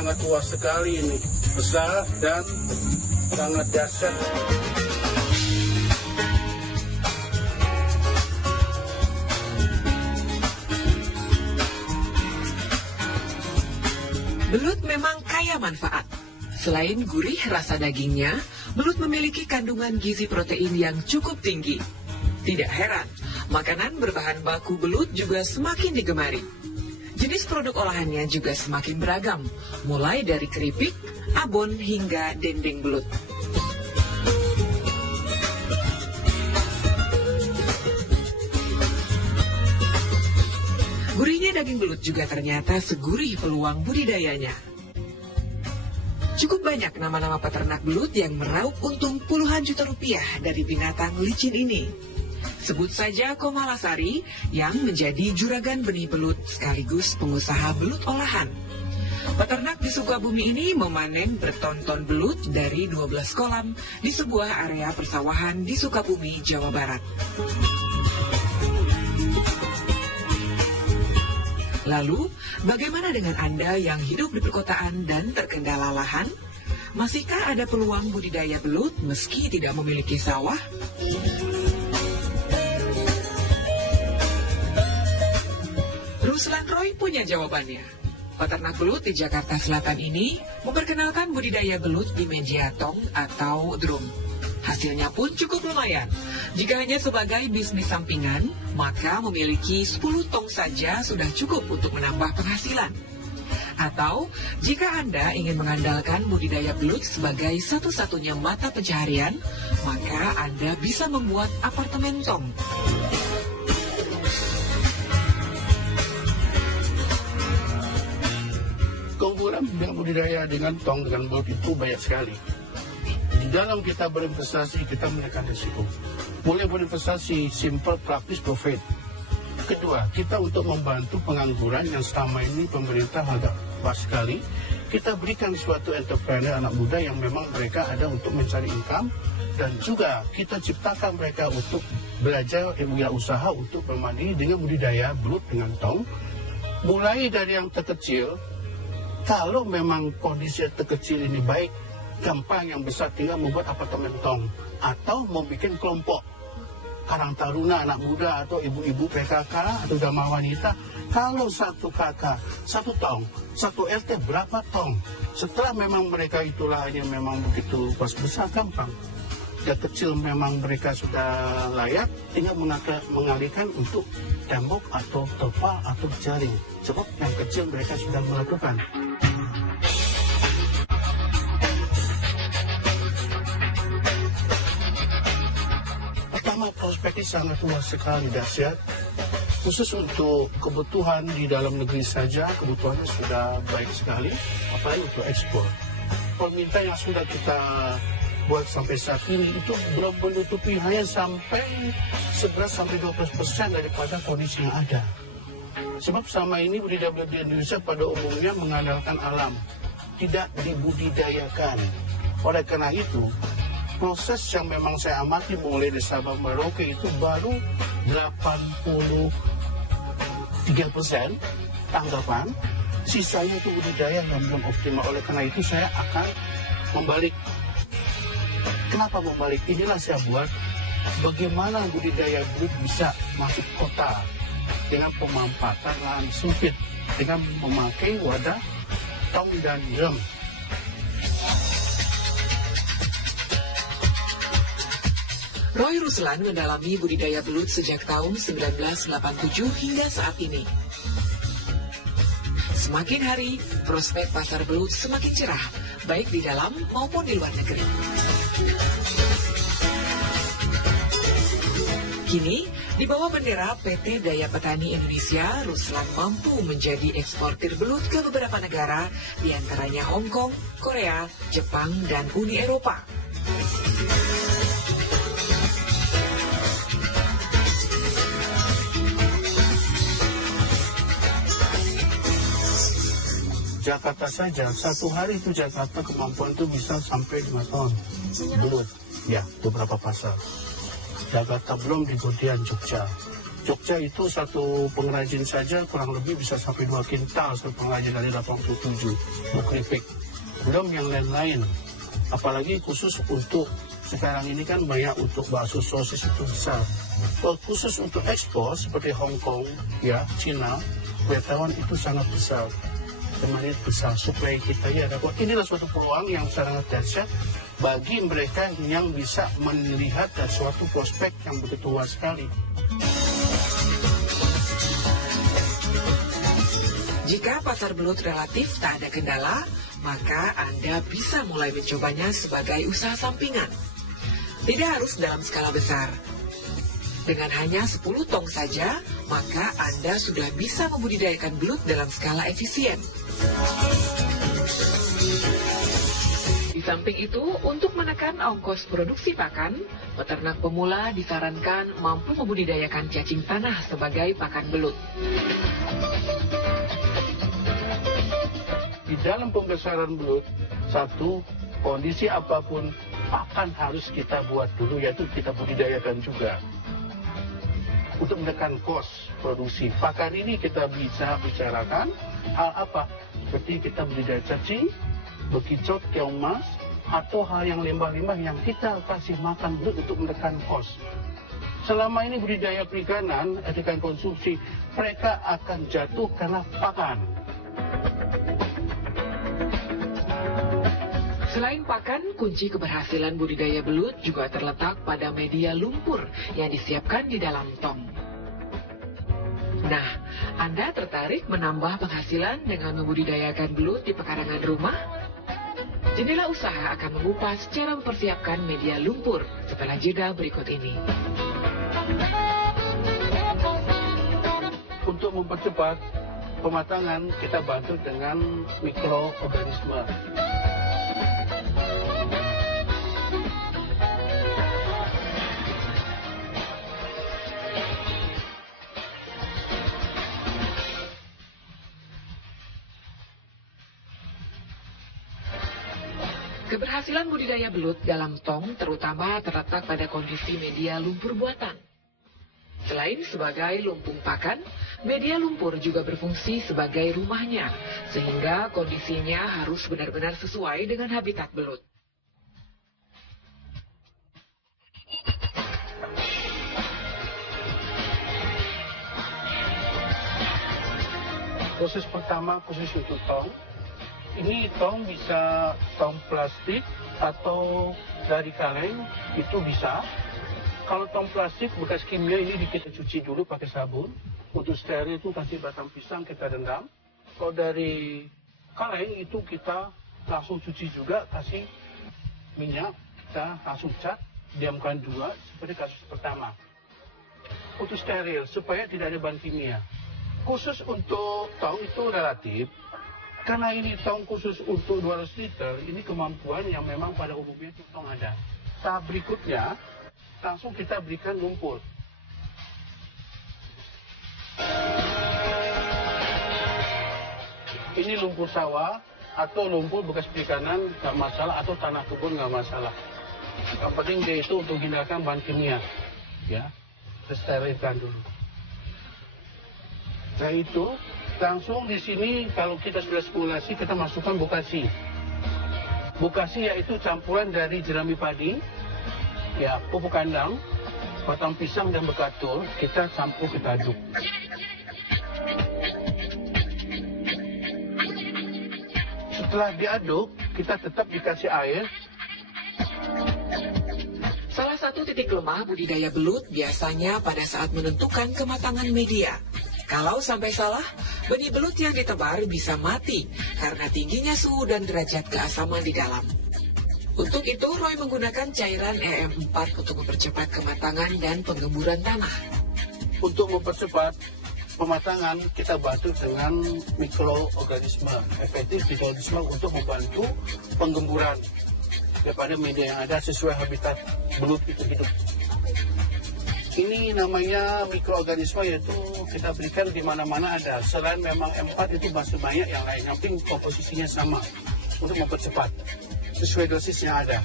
sangat luas sekali ini, besar dan sangat dahsyat. Belut memang kaya manfaat. Selain gurih rasa dagingnya, belut memiliki kandungan gizi protein yang cukup tinggi. Tidak heran, makanan berbahan baku belut juga semakin digemari. Jenis produk olahannya juga semakin beragam, mulai dari keripik, abon, hingga dendeng belut. Gurihnya daging belut juga ternyata segurih peluang budidayanya. Cukup banyak nama-nama peternak belut yang meraup untung puluhan juta rupiah dari binatang licin ini. Sebut saja Komalasari yang menjadi juragan benih belut sekaligus pengusaha belut olahan. Peternak di Sukabumi ini memanen berton-ton belut dari 12 kolam di sebuah area persawahan di Sukabumi, Jawa Barat. Lalu, bagaimana dengan Anda yang hidup di perkotaan dan terkendala lahan? Masihkah ada peluang budidaya belut meski tidak memiliki sawah? Ruslan Roy punya jawabannya. Peternak belut di Jakarta Selatan ini memperkenalkan budidaya belut di media tong atau drum. Hasilnya pun cukup lumayan. Jika hanya sebagai bisnis sampingan, maka memiliki 10 tong saja sudah cukup untuk menambah penghasilan. Atau, jika Anda ingin mengandalkan budidaya belut sebagai satu-satunya mata pencaharian, maka Anda bisa membuat apartemen tong. Keunggulan bidang budidaya dengan tong dengan belut itu banyak sekali. Di dalam kita berinvestasi, kita menekan risiko. Boleh berinvestasi, simple, praktis, profit. Kedua, kita untuk membantu pengangguran yang selama ini pemerintah agak pas sekali, kita berikan suatu entrepreneur anak muda yang memang mereka ada untuk mencari income, dan juga kita ciptakan mereka untuk belajar usaha untuk bermandiri dengan budidaya belut dengan tong. Mulai dari yang terkecil, kalau memang kondisi terkecil ini baik, gampang, yang besar tinggal membuat apartemen tong atau membuat kelompok karang taruna anak muda atau ibu-ibu PKK atau jamaah wanita. Kalau satu kakak, satu tong, satu RT berapa tong? Setelah memang mereka itu lahannya memang begitu pas besar, gampang. Yang kecil memang mereka sudah layak, tinggal mengalihkan untuk tembok atau terpal atau jaring. Sebab yang kecil mereka sudah melakukan. Prospeknya sangat luas sekali, dahsyat. Khusus untuk kebutuhan di dalam negeri saja, kebutuhannya sudah baik sekali, apalagi untuk ekspor. Permintaan yang sudah kita buat sampai saat ini itu belum menutupi hanya sampai 11-12% daripada kondisi yang ada. Sebab selama ini budidaya belut di Indonesia pada umumnya mengandalkan alam, tidak dibudidayakan. Oleh karena itu, proses yang memang saya amati mulai dari Sabang Merauke itu baru 83% tanggapan, sisanya itu budidaya yang belum optimal. Oleh karena itu saya akan membalik. Kenapa membalik? Inilah saya buat bagaimana budidaya belut bisa masuk kota dengan pemanfaatan lahan sempit dengan memakai wadah tong dan drum. Roy Ruslan mendalami budidaya belut sejak tahun 1987 hingga saat ini. Semakin hari, prospek pasar belut semakin cerah, baik di dalam maupun di luar negeri. Kini, di bawah bendera PT Daya Petani Indonesia, Ruslan mampu menjadi eksportir belut ke beberapa negara, di antaranya Hong Kong, Korea, Jepang, dan Uni Eropa. Jakarta saja, satu hari itu Jakarta kemampuan itu bisa sampai 5 ton belut. Ya, beberapa pasar. Jakarta belum di kemudian Jogja. Jogja itu satu pengrajin saja kurang lebih bisa sampai 2 kintal satu pengrajin dari 87 untuk keripik. Belum yang lain-lain. Apalagi khusus untuk sekarang ini kan banyak untuk bakso sosis itu besar. Kalau khusus untuk ekspor seperti Hong Kong, ya, Cina, Taiwan itu sangat besar. Temannya besar, suplai kita ya. Inilah suatu peluang yang sangat dahsyat bagi mereka yang bisa melihat suatu prospek yang begitu luas sekali. Jika pasar belut relatif tak ada kendala, maka Anda bisa mulai mencobanya sebagai usaha sampingan. Tidak harus dalam skala besar. Dengan hanya 10 tong saja, maka Anda sudah bisa membudidayakan belut dalam skala efisien. Di samping itu, untuk menekan ongkos produksi pakan, peternak pemula disarankan mampu membudidayakan cacing tanah sebagai pakan belut. Di dalam pembesaran belut, satu, kondisi apapun pakan harus kita buat dulu, yaitu kita budidayakan juga. Untuk menekan kos produksi pakan ini kita bisa bicarakan hal apa? Seperti kita budidaya cacing, bekicot, keong mas, atau hal yang limbah-limbah yang kita kasih makan belut untuk menekan kos. Selama ini budidaya perikanan, ikan konsumsi, mereka akan jatuh karena pakan. Selain pakan, kunci keberhasilan budidaya belut juga terletak pada media lumpur yang disiapkan di dalam tong. Nah, Anda tertarik menambah penghasilan dengan membudidayakan belut di pekarangan rumah? Jendela Usaha akan mengupas cara mempersiapkan media lumpur setelah jeda berikut ini. Untuk mempercepat pematangan, kita bantu dengan mikroorganisme. Keberhasilan budidaya belut dalam tong terutama terletak pada kondisi media lumpur buatan. Selain sebagai lumpung pakan, media lumpur juga berfungsi sebagai rumahnya, sehingga kondisinya harus benar-benar sesuai dengan habitat belut. Proses pertama khusus untuk tong. Ini tong bisa tong plastik atau dari kaleng, itu bisa. Kalau tong plastik bekas kimia ini kita cuci dulu pakai sabun. Untuk steril itu kasih batang pisang kita rendam. Kalau dari kaleng itu kita langsung cuci juga, kasih minyak, kita langsung cat, diamkan 2 seperti kasus pertama. Untuk steril supaya tidak ada bahan kimia. Khusus untuk tong itu relatif. Karena ini tong khusus untuk 200 liter, ini kemampuan yang memang pada umumnya itu tong ada. Tahap berikutnya, langsung kita berikan lumpur. Ini lumpur sawah atau lumpur bekas perikanan nggak masalah, atau tanah kebun nggak masalah. Yang penting dia itu untuk hindarkan bahan kimia, ya, kita sterilkan dulu. Nah itu langsung di sini kalau kita sudah simulasi kita masukkan bokasi. Bokasi yaitu campuran dari jerami padi, ya, pupuk kandang, batang pisang dan bekatul, kita campur, kita aduk. Setelah diaduk, kita tetap dikasih air. Salah satu titik lemah budidaya belut biasanya pada saat menentukan kematangan media. Kalau sampai salah, benih belut yang ditebar bisa mati karena tingginya suhu dan derajat keasaman di dalam. Untuk itu, Roy menggunakan cairan EM4 untuk mempercepat kematangan dan penggemburan tanah. Untuk mempercepat pematangan, kita bantu dengan mikroorganisme. Efektif mikroorganisme untuk membantu penggemburan daripada media yang ada sesuai habitat belut itu hidup. Ini namanya mikroorganisme, yaitu kita berikan di mana-mana ada. Selain memang M4 itu masih banyak yang lain, yang penting komposisinya sama untuk mempercepat sesuai dosis yang ada.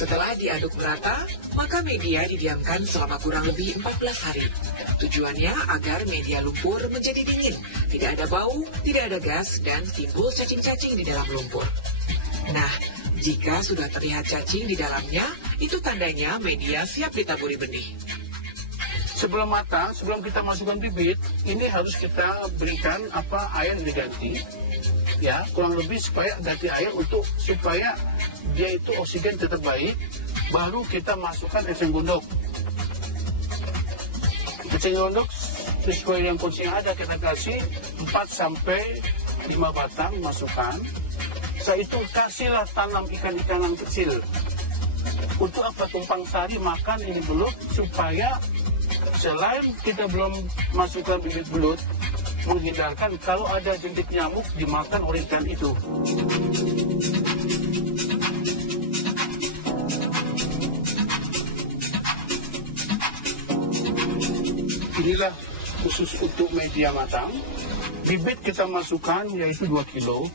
Setelah diaduk merata, maka media didiamkan selama kurang lebih 14 hari. Tujuannya agar media lumpur menjadi dingin, tidak ada bau, tidak ada gas, dan timbul cacing-cacing di dalam lumpur. Nah, jika sudah terlihat cacing di dalamnya, itu tandanya media siap ditaburi benih. Sebelum matang, sebelum kita masukkan bibit, ini harus kita berikan air diganti, ya kurang lebih supaya ganti air supaya dia itu oksigen tetap baik. Baru kita masukkan eceng gondok. Eceng gondok sesuai yang porsi yang ada kita kasih 4 sampai 5 batang masukkan. Setelah itu kasihlah tanam ikan-ikanan kecil. Untuk apa? Tumpang sari makan ini belut supaya selain kita belum masukkan bibit belut, menghindarkan kalau ada jentik nyamuk dimakan oleh ikan itu. Inilah khusus untuk media matang. Bibit kita masukkan yaitu 2 kilo.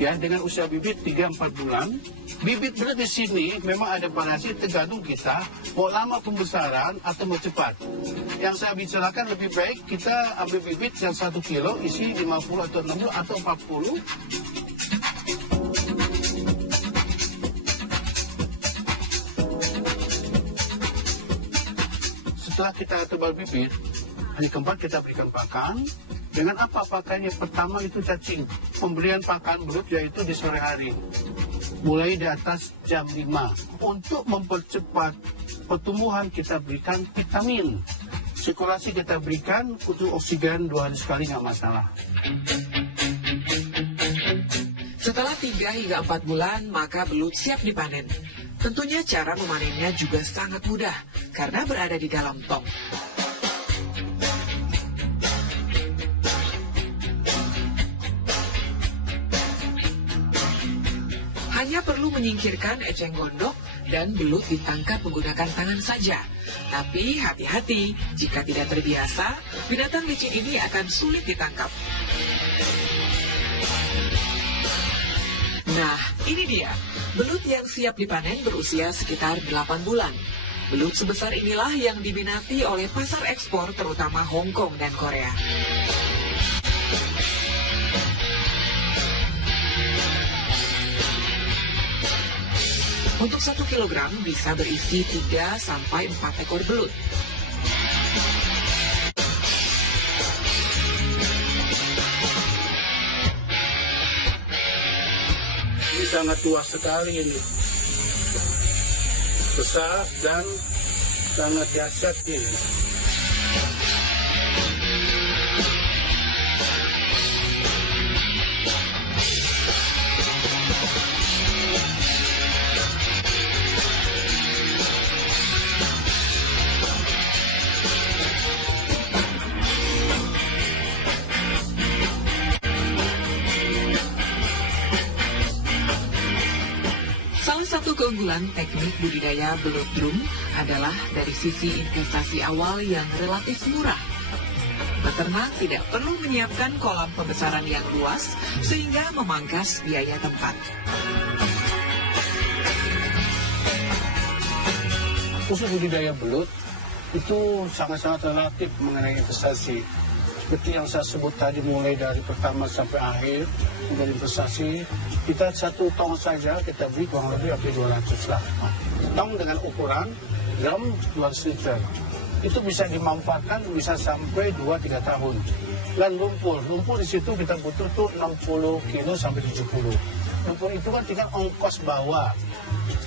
Ya, dengan usia bibit 3-4 bulan. Bibit belut di sini memang ada variasi tergantung kita mau lama pembesaran atau mau cepat. Yang saya bicarakan lebih baik kita ambil bibit yang 1 kilo isi 50 atau 60 atau 40. Setelah kita tebal bibit, hari keempat kita berikan pakan. Dengan apa pakannya? Pertama itu cacing. Pemberian pakan belut yaitu di sore hari. Mulai di atas jam 5. Untuk mempercepat pertumbuhan kita berikan vitamin. Sirkulasi kita berikan, untuk oksigen 2 hari sekali nggak masalah. Setelah 3 hingga 4 bulan, maka belut siap dipanen. Tentunya cara memanennya juga sangat mudah, karena berada di dalam tong. Hanya perlu menyingkirkan eceng gondok dan belut ditangkap menggunakan tangan saja. Tapi hati-hati, jika tidak terbiasa, binatang licin ini akan sulit ditangkap. Nah, ini dia. Belut yang siap dipanen berusia sekitar 8 bulan. Belut sebesar inilah yang diminati oleh pasar ekspor terutama Hong Kong dan Korea. Untuk 1 kilogram bisa berisi 3-4 ekor belut. Ini sangat tua sekali ini. Besar dan sangat dahsyat ini. Satu keunggulan teknik budidaya belut drum adalah dari sisi investasi awal yang relatif murah. Peternak tidak perlu menyiapkan kolam pembesaran yang luas sehingga memangkas biaya tempat. Khusus budidaya belut itu sangat-sangat relatif mengenai investasi. Seperti yang saya sebut tadi, mulai dari pertama sampai akhir dari investasi, kita 1 tong saja kita beli kurang lebih hampir 200 lah. Tong dengan ukuran gram 200 liter. Itu bisa dimanfaatkan bisa sampai 2-3 tahun. Dan lumpur di situ kita butuh tuh 60 kilo sampai 70. Lumpur itu kan tinggal ongkos bawa.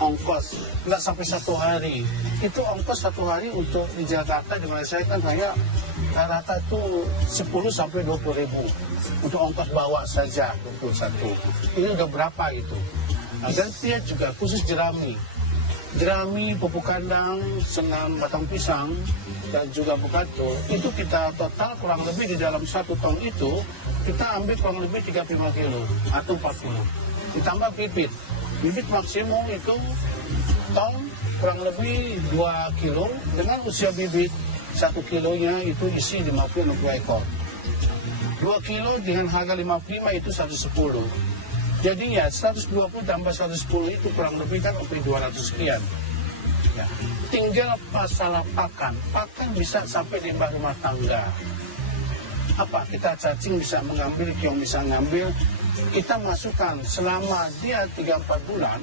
Ongkos, nggak sampai 1 hari. Itu ongkos 1 hari untuk di Jakarta, di Malaysia kan hanya rata-rata itu 10 sampai 20 ribu. Untuk ongkos bawa saja, lumpur 1. Ini udah berapa itu. Nah, dan dia juga khusus jerami. Jerami, pupuk kandang, senam batang pisang, dan juga bukato, itu kita total kurang lebih di dalam 1 tong itu, kita ambil kurang lebih 35 kilo atau 40. Ditambah bibit. Bibit maksimum itu tong kurang lebih 2 kilo, dengan usia bibit 1 kilonya itu isi 50-60 ekor. 2 kilo dengan harga 55 itu 110. Jadi ya 120 tambah 110 itu kurang lebih kan lebih 200 sekian. Ya. Tinggal masalah pakan. Pakan bisa sampai limbah rumah tangga. Apa kita cacing bisa mengambil, kiong bisa ngambil. Kita masukkan selama dia 3-4 bulan,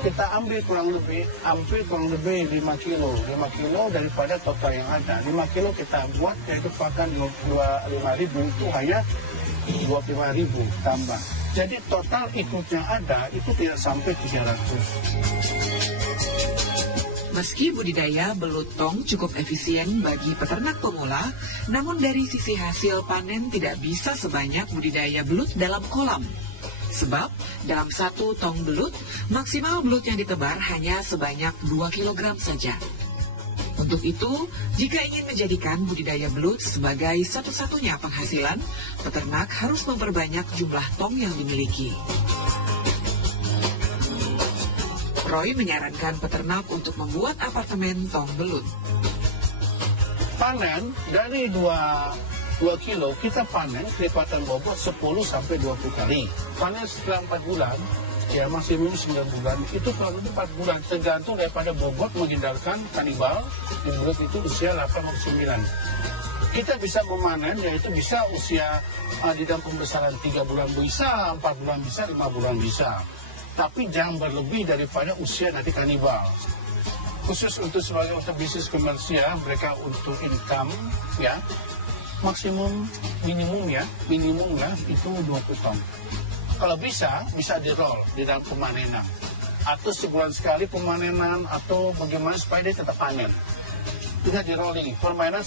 kita ambil kurang lebih 5 kilo. 5 kilo daripada total yang ada. 5 kilo kita buat, yaitu pakan 25.000, itu hanya 25.000 tambah. Jadi total ikutnya ada, itu tidak sampai 300. Meski budidaya belut tong cukup efisien bagi peternak pemula, namun dari sisi hasil panen tidak bisa sebanyak budidaya belut dalam kolam. Sebab dalam 1 tong belut, maksimal belut yang ditebar hanya sebanyak 2 kg saja. Untuk itu, jika ingin menjadikan budidaya belut sebagai satu-satunya penghasilan, peternak harus memperbanyak jumlah tong yang dimiliki. Roy menyarankan peternak untuk membuat apartemen tong belut. Panen dari 2 kilo, kita panen kelipatan bobot 10 sampai 20 kali. Panen setelah 4 bulan, ya maksimum 9 bulan, itu kurang lebih 4 bulan, tergantung daripada bobot menghindarkan kanibal. Di belut itu usia 8-9. Kita bisa memanen, yaitu bisa usia di dalam pembesaran 3 bulan bisa, 4 bulan bisa, 5 bulan bisa. Tapi jangan berlebih daripada usia nanti kanibal. Khusus untuk sebagai bisnis komersial, mereka untuk income, ya, minimumnya itu 20 ton. Kalau bisa di-roll di dalam pemanenan. Atau sebulan sekali pemanenan, atau bagaimana supaya dia tetap panen. Bisa di-rolling. Permainan